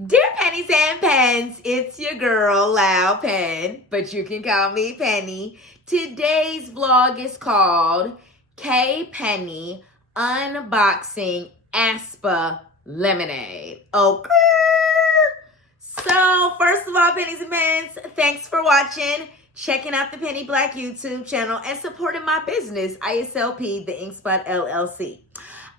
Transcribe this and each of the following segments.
Dear Pennies and Pens, it's your girl, Loud Pen, but you can call me Penny. Today's vlog is called K Penny Unboxing aespa Lemonade. Okay. So, first of all, Pennies and Pens, thanks for watching, checking out the Penny Black YouTube channel, and supporting my business, ISLP, the Inkspot LLC.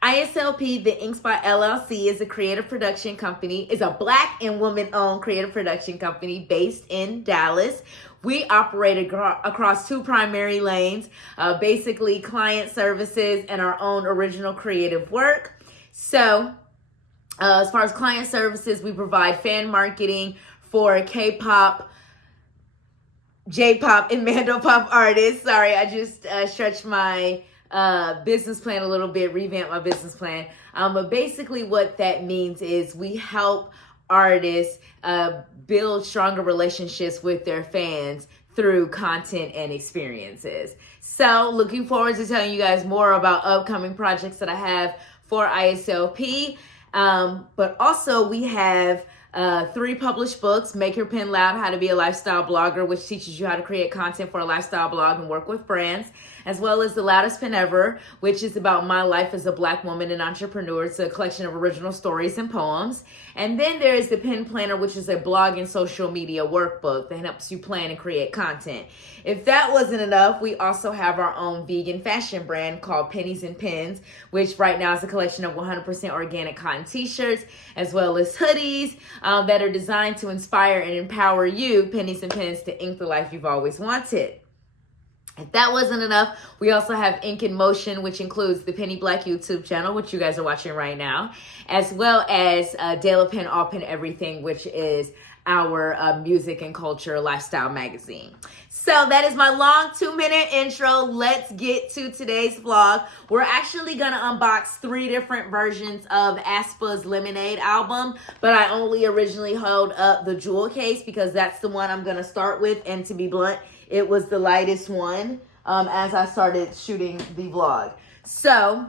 ISLP, the Inkspot LLC, is a creative production company, is a Black and woman-owned creative production company based in Dallas. We operate across two primary lanes, basically client services and our own original creative work. So, as far as client services, we provide fan marketing for K-pop, J-pop, and Mandopop artists. Sorry, I just stretched my business plan a little bit, revamp my business plan. But basically what that means is we help artists build stronger relationships with their fans through content and experiences. So looking forward to telling you guys more about upcoming projects that I have for ISLP. But also we have 3 published books: Make Your Pen Loud, How to Be a Lifestyle Blogger, which teaches you how to create content for a lifestyle blog and work with brands, as well as The Loudest Pen Ever, which is about my life as a Black woman and entrepreneur. It's a collection of original stories and poems. And then there is the Pen Planner, which is a blog and social media workbook that helps you plan and create content. If that wasn't enough, we also have our own vegan fashion brand called Pennies and Pens, which right now is a collection of 100% organic cotton t-shirts, as well as hoodies that are designed to inspire and empower you, Pennies and Pens, to ink the life you've always wanted. If that wasn't enough, we also have Ink in Motion, which includes the Penny Black YouTube channel, which you guys are watching right now, as well as Daily Pen, All Pen Everything, which is our music and culture lifestyle magazine. So that is my long 2-minute intro. Let's get to today's vlog. We're actually gonna unbox 3 different versions of aespa's Lemonade album, but I only originally held up the jewel case because that's the one I'm gonna start with, and to be blunt, it was the lightest one as I started shooting the vlog. So,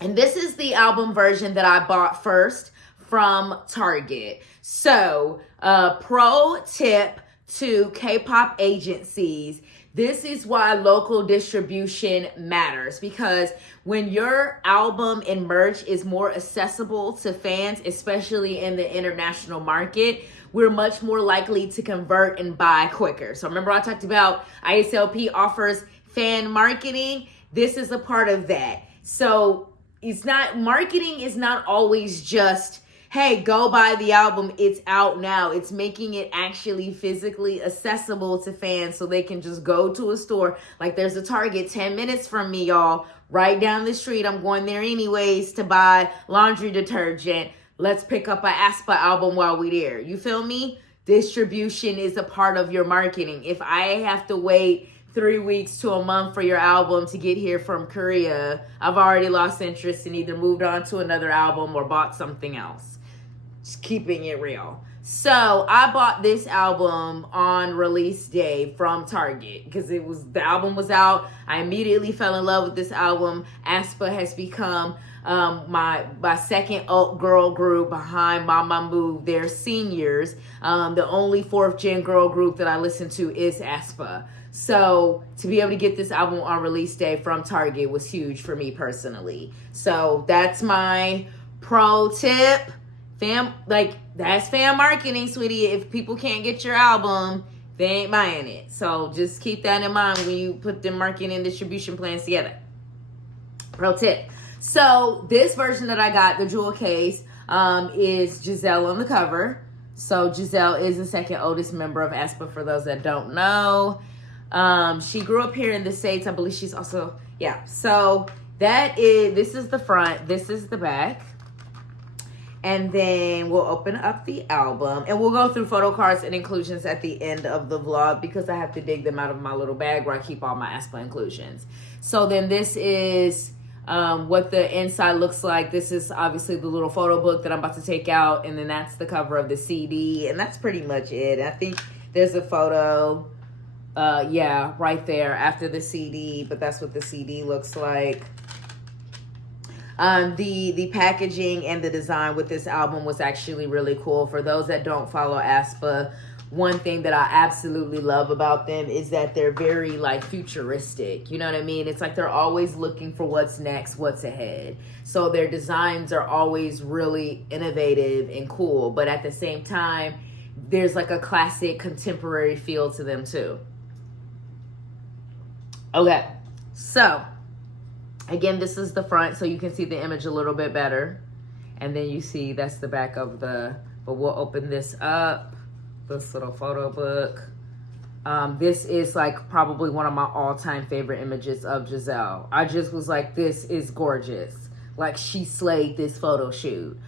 and this is the album version that I bought first from Target. So, pro tip to K-pop agencies: this is why local distribution matters, because when your album and merch is more accessible to fans, especially in the international market, we're much more likely to convert and buy quicker. So remember I talked about ISLP offers fan marketing. This is a part of that. So marketing is not always just, hey, go buy the album, it's out now. It's making it actually physically accessible to fans so they can just go to a store. Like there's a Target 10 minutes from me, y'all, right down the street. I'm going there anyways to buy laundry detergent. Let's pick up an aespa album while we're there. You feel me? Distribution is a part of your marketing. If I have to wait 3 weeks to a month for your album to get here from Korea, I've already lost interest and either moved on to another album or bought something else. Just keeping it real. So I bought this album on release day from Target because the album was out. I immediately fell in love with this album. aespa has become my second alt girl group behind Mama Move. They're seniors. The only 4th gen girl group that I listen to is aespa. So to be able to get this album on release day from Target was huge for me personally. So that's my pro tip. That's fan marketing, sweetie. If people can't get your album, they ain't buying it. So just keep that in mind when you put the marketing and distribution plans together. Pro tip. So this version that I got, the jewel case, is Giselle on the cover. So Giselle is the second oldest member of aespa, for those that don't know. She grew up here in the States. I believe she's also, yeah. So this is the front, this is the back. And then we'll open up the album and we'll go through photo cards and inclusions at the end of the vlog because I have to dig them out of my little bag where I keep all my aespa inclusions. So then this is what the inside looks like. This is obviously the little photo book that I'm about to take out, and then that's the cover of the CD, and that's pretty much it. I think there's a photo right there after the CD, but that's what the CD looks like. The packaging and the design with this album was actually really cool. For those that don't follow aespa, one thing that I absolutely love about them is that they're very like futuristic. You know what I mean? It's like they're always looking for what's next, what's ahead. So their designs are always really innovative and cool, but at the same time, there's like a classic contemporary feel to them too. Okay, so again, this is the front, so you can see the image a little bit better. And then you see that's the back of the, but we'll open this up, this little photo book. This is like probably one of my all-time favorite images of Giselle. I just was like, this is gorgeous. Like, she slayed this photo shoot.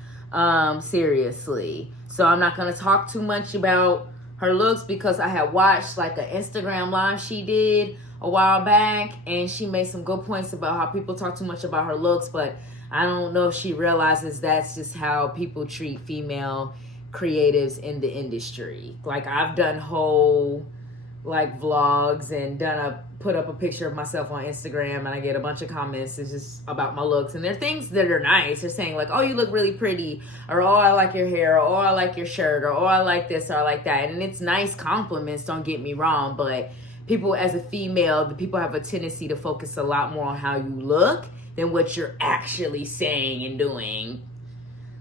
Seriously. So I'm not going to talk too much about her looks because I had watched like an Instagram live she did a while back, and she made some good points about how people talk too much about her looks, but I don't know if she realizes that's just how people treat female creatives in the industry. Like, I've done whole like vlogs and put up a picture of myself on Instagram, and I get a bunch of comments. It's just about my looks, and they're things that are nice. They're saying like, oh, you look really pretty, or oh, I like your hair, or oh, I like your shirt, or oh, I like this, or I like that. And it's nice compliments, don't get me wrong, but people, as a female, the people have a tendency to focus a lot more on how you look than what you're actually saying and doing,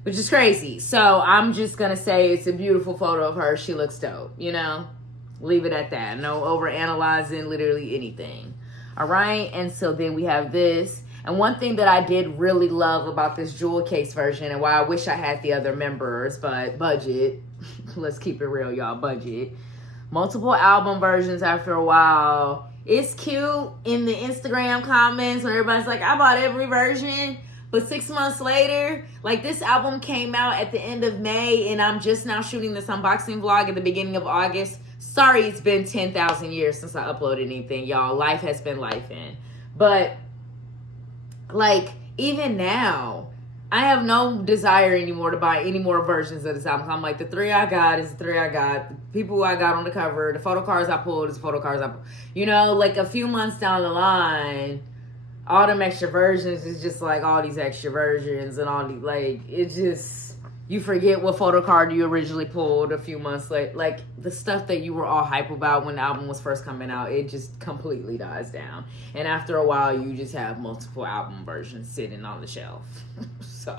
which is crazy. So I'm just gonna say it's a beautiful photo of her. She looks dope, you know? Leave it at that. No over analyzing literally anything. All right, and so then we have this. And one thing that I did really love about this jewel case version, and why I wish I had the other members, but budget. Let's keep it real, y'all, budget. Multiple album versions after a while. It's cute in the Instagram comments when everybody's like, I bought every version. But 6 months later, like, this album came out at the end of May, and I'm just now shooting this unboxing vlog at the beginning of August. Sorry, it's been 10,000 years since I uploaded anything, y'all. Life has been lifing. But, like, even now, I have no desire anymore to buy any more versions of this album. I'm like, the three I got is the three I got. The people I got on the cover, the photo cards I pulled is photo cards I pulled. You know, like, a few months down the line, all them extra versions is just like all these extra versions and all these, like, it just, you forget what photo card you originally pulled a few months later. Like, the stuff that you were all hype about when the album was first coming out, it just completely dies down. And after a while, you just have multiple album versions sitting on the shelf. So,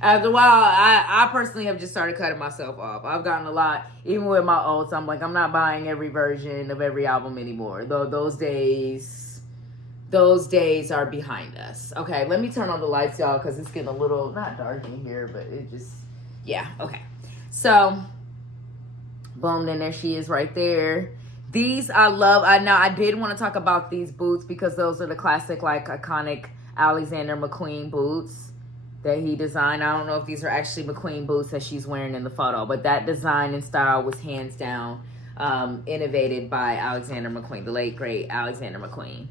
after a while, I personally have just started cutting myself off. I've gotten a lot, even with my olds, I'm like, I'm not buying every version of every album anymore. Though those days are behind us. Okay, let me turn on the lights, y'all, because it's getting a little, not dark in here, but it just, yeah, okay. So, boom, then there she is right there. These I love. Now, I did want to talk about these boots because those are the classic, like, iconic Alexander McQueen boots that he designed. I don't know if these are actually McQueen boots that she's wearing in the photo, but that design and style was hands down innovated by Alexander McQueen, the late, great Alexander McQueen.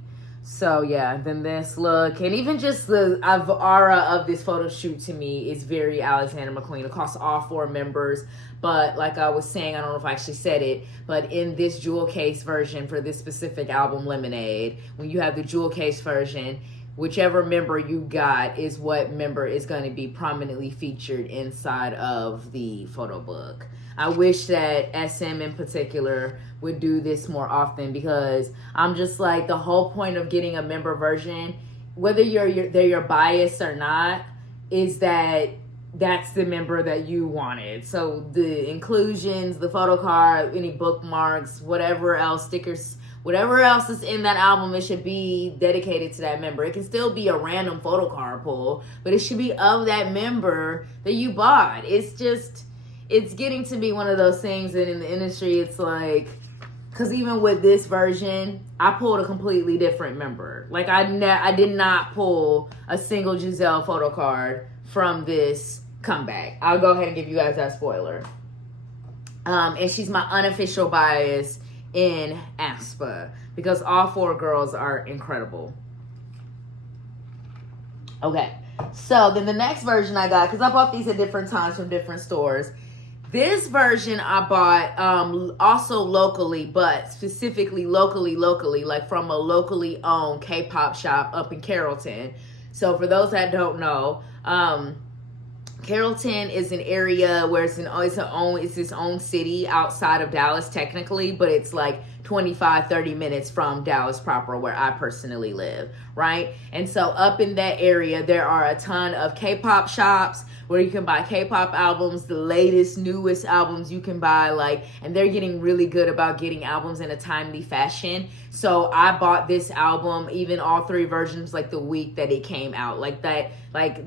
So, yeah, then this look, and even just the aura of this photo shoot to me is very Alexander McQueen across all four members. But like I was saying, I don't know if I actually said it, but in this jewel case version for this specific album, Lemonade, when you have the jewel case version, whichever member you got is what member is going to be prominently featured inside of the photo book. I wish that SM in particular would do this more often, because I'm just like, the whole point of getting a member version, whether they're your bias or not, is that that's the member that you wanted. So the inclusions, the photo card, any bookmarks, whatever else, stickers, whatever else is in that album, it should be dedicated to that member. It can still be a random photo card pull, but it should be of that member that you bought. It's just, it's getting to be one of those things that in the industry, it's like, because even with this version, I pulled a completely different member. Like, I did not pull a single Giselle photo card from this comeback. I'll go ahead and give you guys that spoiler. And she's my unofficial bias in aespa, because all four girls are incredible. Okay, so then the next version I got, because I bought these at different times from different stores. This version I bought also locally, but specifically locally, like from a locally owned K-pop shop up in Carrollton. So for those that don't know, Carrollton is an area where it's its own city outside of Dallas technically, but it's like 25-30 minutes from Dallas proper, where I personally live, right? And so up in that area there are a ton of K-pop shops where you can buy K-pop albums, the latest newest albums you can buy, like, and they're getting really good about getting albums in a timely fashion. So I bought this album, even all 3 versions, like the week that it came out, like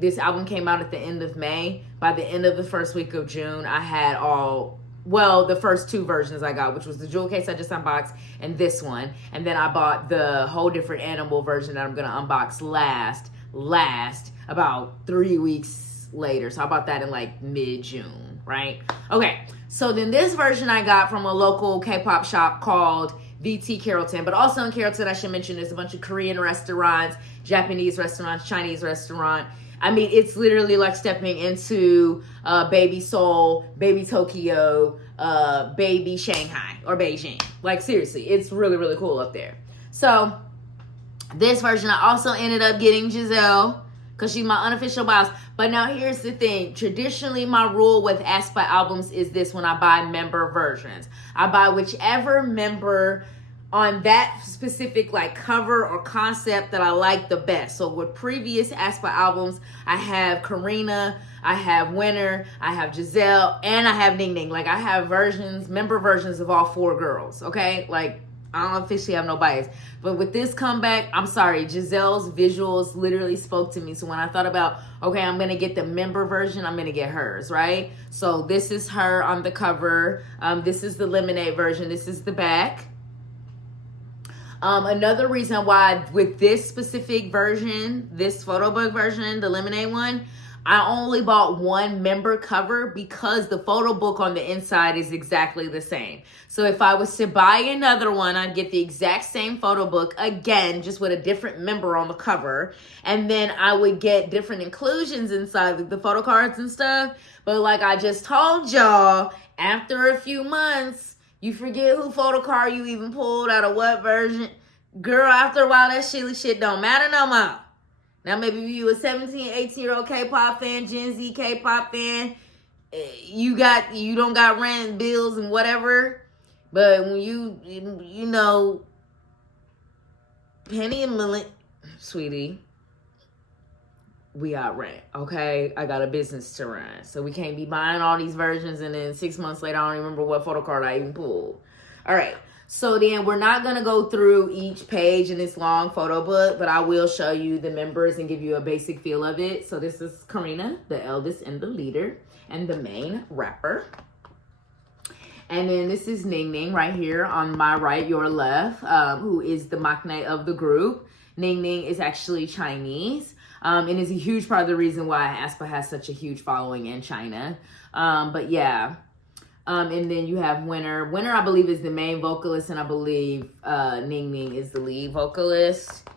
this album came out at the end of May. By the end of the first week of June, I had the first 2 versions I got, which was the jewel case I just unboxed and this one. And then I bought the whole different animal version that I'm going to unbox last about 3 weeks later. So I bought that in like mid-June, right? Okay, so then this version I got from a local K-pop shop called VT Carrollton. But also in Carrollton, I should mention, there's a bunch of Korean restaurants, Japanese restaurants, Chinese restaurant. I mean, it's literally like stepping into Baby Seoul, Baby Tokyo, Baby Shanghai, or Beijing. Like, seriously, it's really, really cool up there. So this version, I also ended up getting Giselle, because she's my unofficial boss. But now here's the thing. Traditionally, my rule with aespa albums is this: when I buy member versions, I buy whichever member on that specific like cover or concept that I like the best. So with previous aespa albums, I have Karina, I have Winter, I have Giselle, and I have Ning Ning. Like, I have member versions of all 4 girls, okay? Like, I don't officially have no bias. But with this comeback, I'm sorry, Giselle's visuals literally spoke to me. So when I thought about, okay, I'm going to get the member version, I'm going to get hers, right? So this is her on the cover. This is the lemonade version. This is the back. Another reason why with this specific version, this photo book version, the lemonade one, I only bought 1 member cover because the photo book on the inside is exactly the same. So if I was to buy another one, I'd get the exact same photo book again, just with a different member on the cover. And then I would get different inclusions inside, like the photo cards and stuff. But like I just told y'all, after a few months, you forget who photo card you even pulled out of what version. Girl, after a while, that shit don't matter no more. Now, maybe if you a 17, 18-year-old K-pop fan, Gen Z K-pop fan, you don't got rent and bills and whatever. But when you know, Penny and Millie, sweetie, we got rent, okay? I got a business to run. So we can't be buying all these versions and then 6 months later, I don't remember what photo card I even pulled. All right. So then we're not going to go through each page in this long photo book, but I will show you the members and give you a basic feel of it. So this is Karina, the eldest and the leader and the main rapper. And then this is Ning Ning right here on my right, your left, who is the maknae of the group. Ning Ning is actually Chinese and is a huge part of the reason why aespa has such a huge following in China. But yeah. And then you have Winter. Winter, I believe, is the main vocalist, and I believe Ning Ning is the lead vocalist,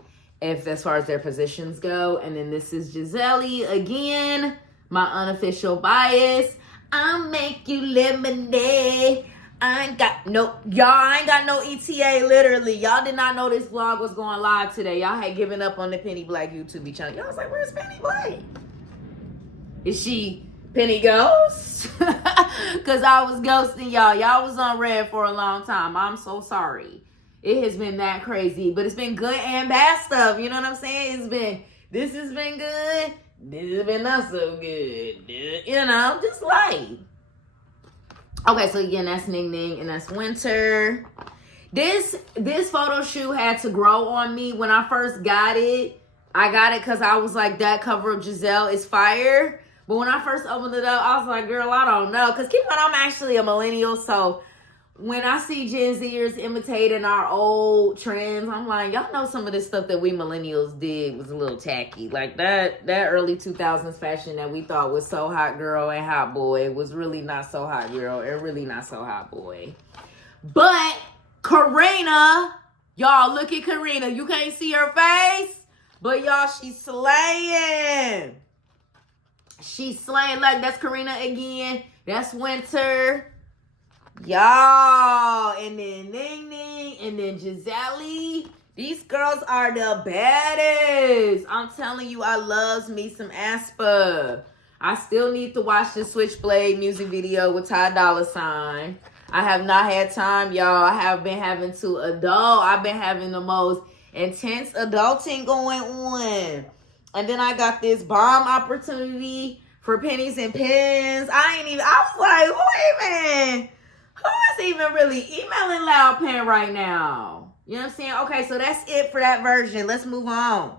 as far as their positions go. And then this is Giselle again, my unofficial bias. I'll make you lemonade. I ain't got no ETA, literally. Y'all did not know this vlog was going live today. Y'all had given up on the Penny Black YouTube channel. Y'all was like, where's Penny Black? Is she Penny Ghost? Because I was ghosting y'all. Y'all was on red for a long time. I'm so sorry. It has been that crazy. But it's been good and bad stuff. You know what I'm saying? This has been good. This has been not so good. You know, just life. Okay, so again, that's Ning Ning and that's Winter. This photo shoot had to grow on me. When I first got it, I got it because I was like, that cover of Giselle is fire. But when I first opened it up, I was like, girl, I don't know. Because keep on, I'm actually a millennial. So when I see Gen Zers imitating our old trends, I'm like, y'all know some of this stuff that we millennials did was a little tacky. Like that early 2000s fashion that we thought was so hot girl and hot boy was really not so hot girl and really not so hot boy. But Karina, y'all look at Karina. You can't see her face, but y'all, she's slaying. She's slaying. Like, that's Karina again. That's Winter. Y'all. And then Ning Ning. And then Giselle. These girls are the baddest. I'm telling you, I loves me some aespa. I still need to watch the Switchblade music video with Ty Dolla $ign. I have not had time, y'all. I have been having to adult. I've been having the most intense adulting going on. And then I got this bomb opportunity for Pennies and Pens. I was like, who is even really emailing Loud Pen right now? You know what I'm saying? Okay, so that's it for that version. Let's move on.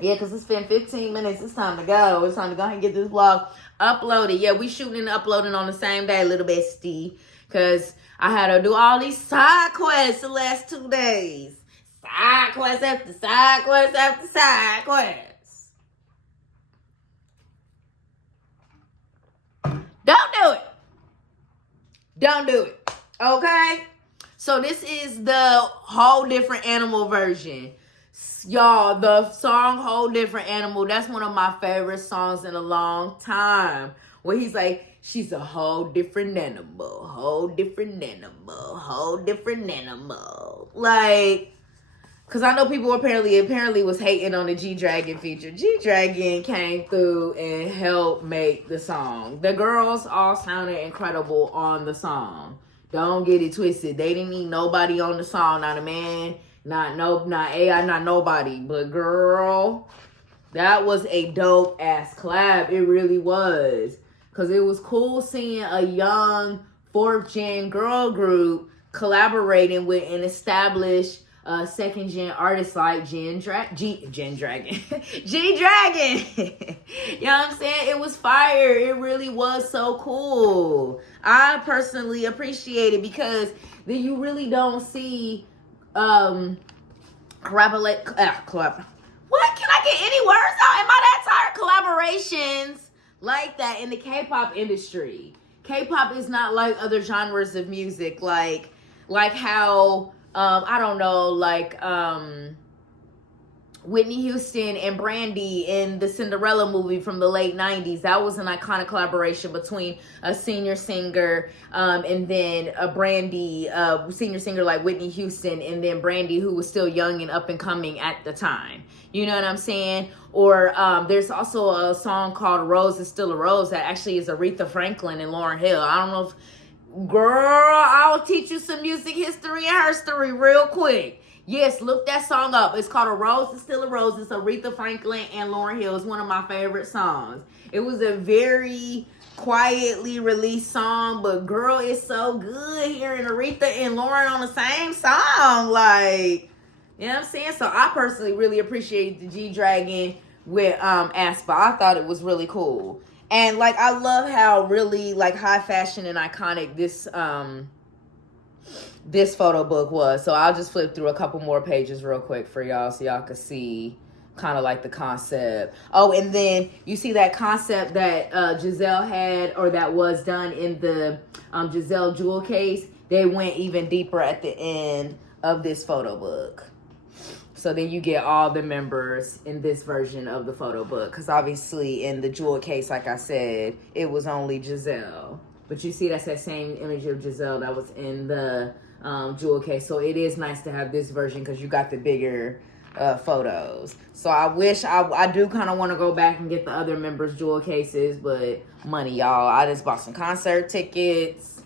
Yeah, because it's been 15 minutes. It's time to go. It's time to go ahead and get this vlog uploaded. Yeah, we shooting and uploading on the same day, little bestie. Because I had to do all these side quests the last 2 days. Side quest after side quest after side quest. Don't do it. Don't do it. Okay? So this is the Whole Different Animal version. Y'all, the song Whole Different Animal, that's one of my favorite songs in a long time. Where he's like, she's a whole different animal. Whole different animal. Whole different animal. Like, because I know people apparently was hating on the G-Dragon feature. G-Dragon came through and helped make the song. The girls all sounded incredible on the song. Don't get it twisted. They didn't need nobody on the song. Not a man, not AI, not nobody. But girl, that was a dope ass collab. It really was. Because it was cool seeing a young 4th gen girl group collaborating with an established 2nd gen artist like G-Dragon. G-Dragon. You know what I'm saying? It was fire. It really was so cool. I personally appreciate it because then you really don't see what? Can I get any words out? Am I that tired? Collaborations like that in the K-pop industry. K-pop is not like other genres of music, like how I don't know, like Whitney Houston and Brandy in the Cinderella movie from the late 90s. That was an iconic collaboration between a senior singer and then a Brandy, senior singer like Whitney Houston, and then Brandy, who was still young and up and coming at the time. You know what I'm saying? Or there's also a song called Rose is Still a Rose that actually is Aretha Franklin and Lauryn Hill. I don't know if, girl, I'll teach you some music history and herstory real quick. Yes, look that song up. It's called A Rose is Still a Rose. It's Aretha Franklin and Lauryn Hill. It's one of my favorite songs. It was a very quietly released song, but girl, it's so good hearing Aretha and Lauryn on the same song. Like, you know what I'm saying? So I personally really appreciate the G-Dragon with aespa. I thought it was really cool. And like, I love how really like high fashion and iconic this photo book was. So I'll just flip through a couple more pages real quick for y'all so y'all can see kind of like the concept. Oh, and then you see that concept that Giselle had, or that was done in the Giselle jewel case. They went even deeper at the end of this photo book. So then you get all the members in this version of the photo book. Because obviously in the jewel case, like I said, it was only Giselle. But you see that's that same image of Giselle that was in the jewel case. So it is nice to have this version because you got the bigger photos. So I wish, I do kind of want to go back and get the other members' jewel cases. But money, y'all. I just bought some concert tickets.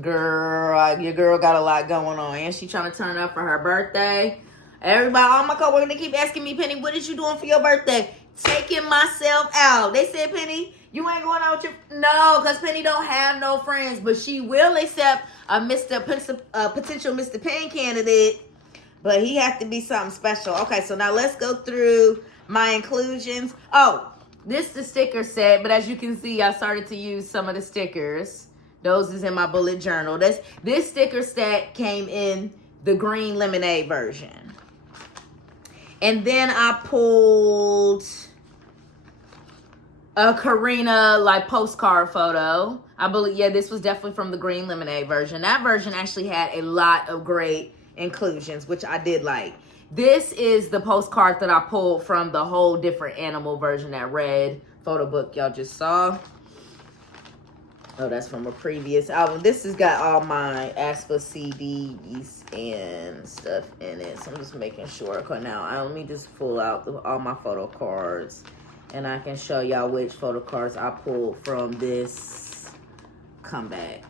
Girl, your girl got a lot going on, and she trying to turn up for her birthday. Everybody, all my coworkers, they keep asking me, Penny, what is you doing for your birthday? Taking myself out. They said, Penny, you ain't going out with your... No, because Penny don't have no friends, but she will accept a potential Mr. Pen candidate, but he has to be something special. Okay, so now let's go through my inclusions. Oh, this is the sticker set, but as you can see, I started to use some of the stickers. Those is in my bullet journal. This sticker set came in the green lemonade version. And then I pulled a Karina like postcard photo. I believe, yeah, this was definitely from the green lemonade version. That version actually had a lot of great inclusions, which I did like. This is the postcard that I pulled from the Whole Different Animal version, that red photo book y'all just saw. Oh, that's from a previous album. This has got all my aespa CDs and stuff in it. So I'm just making sure. Okay, now let me just pull out all my photo cards. And I can show y'all which photo cards I pulled from this comeback.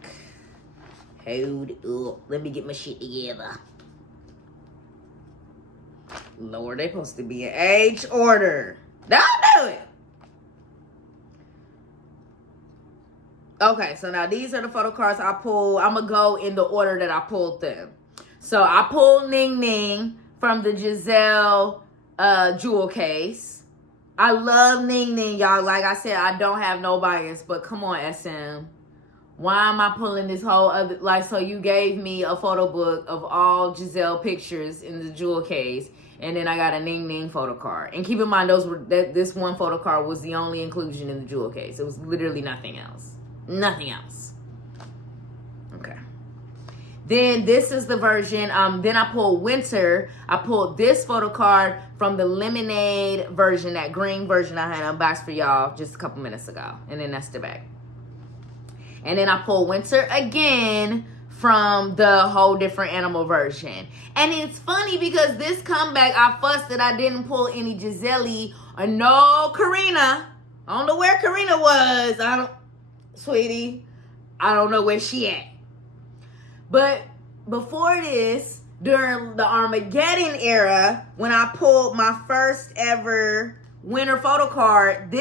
Hold up. Let me get my shit together. Lord, they supposed to be in age order. Don't do it. Okay, so now these are the photo cards I pulled. I'm going to go in the order that I pulled them. So I pulled Ning Ning from the Giselle jewel case. I love Ning Ning, y'all. Like I said, I don't have no bias, but come on, SM. Why am I pulling this whole other, like, so you gave me a photo book of all Giselle pictures in the jewel case, and then I got a Ning Ning photo card. And keep in mind, this one photo card was the only inclusion in the jewel case. It was literally nothing else. Nothing else. Okay. Then this is the version. Then I pulled Winter. I pulled this photo card from the lemonade version, that green version I had unboxed for y'all just a couple minutes ago. And then that's the back. And then I pulled Winter again from the whole different animal version. And it's funny because this comeback, I fussed that I didn't pull any Giselle or no Karina. I don't know where Karina was. Sweetie, I don't know where she at. But before this, during the Armageddon era, when I pulled my first ever winter photo card,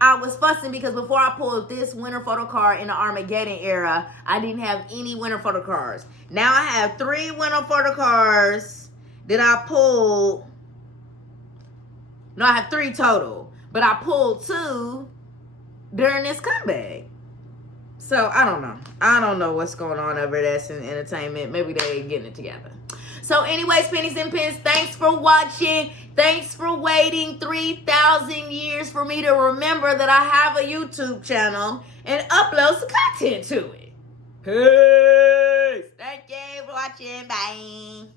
I was fussing because before I pulled this winter photo card in the Armageddon era, I didn't have any winter photo cards. Now I have 3 winter photo cards that I pulled. No, I have 3 total, but I pulled 2 during this comeback. So I don't know. I don't know what's going on over there in entertainment. Maybe they ain't getting it together. So anyways, Pennies and Pins, thanks for watching. Thanks for waiting 3,000 years for me to remember that I have a YouTube channel and upload some content to it. Peace. Thank you for watching. Bye.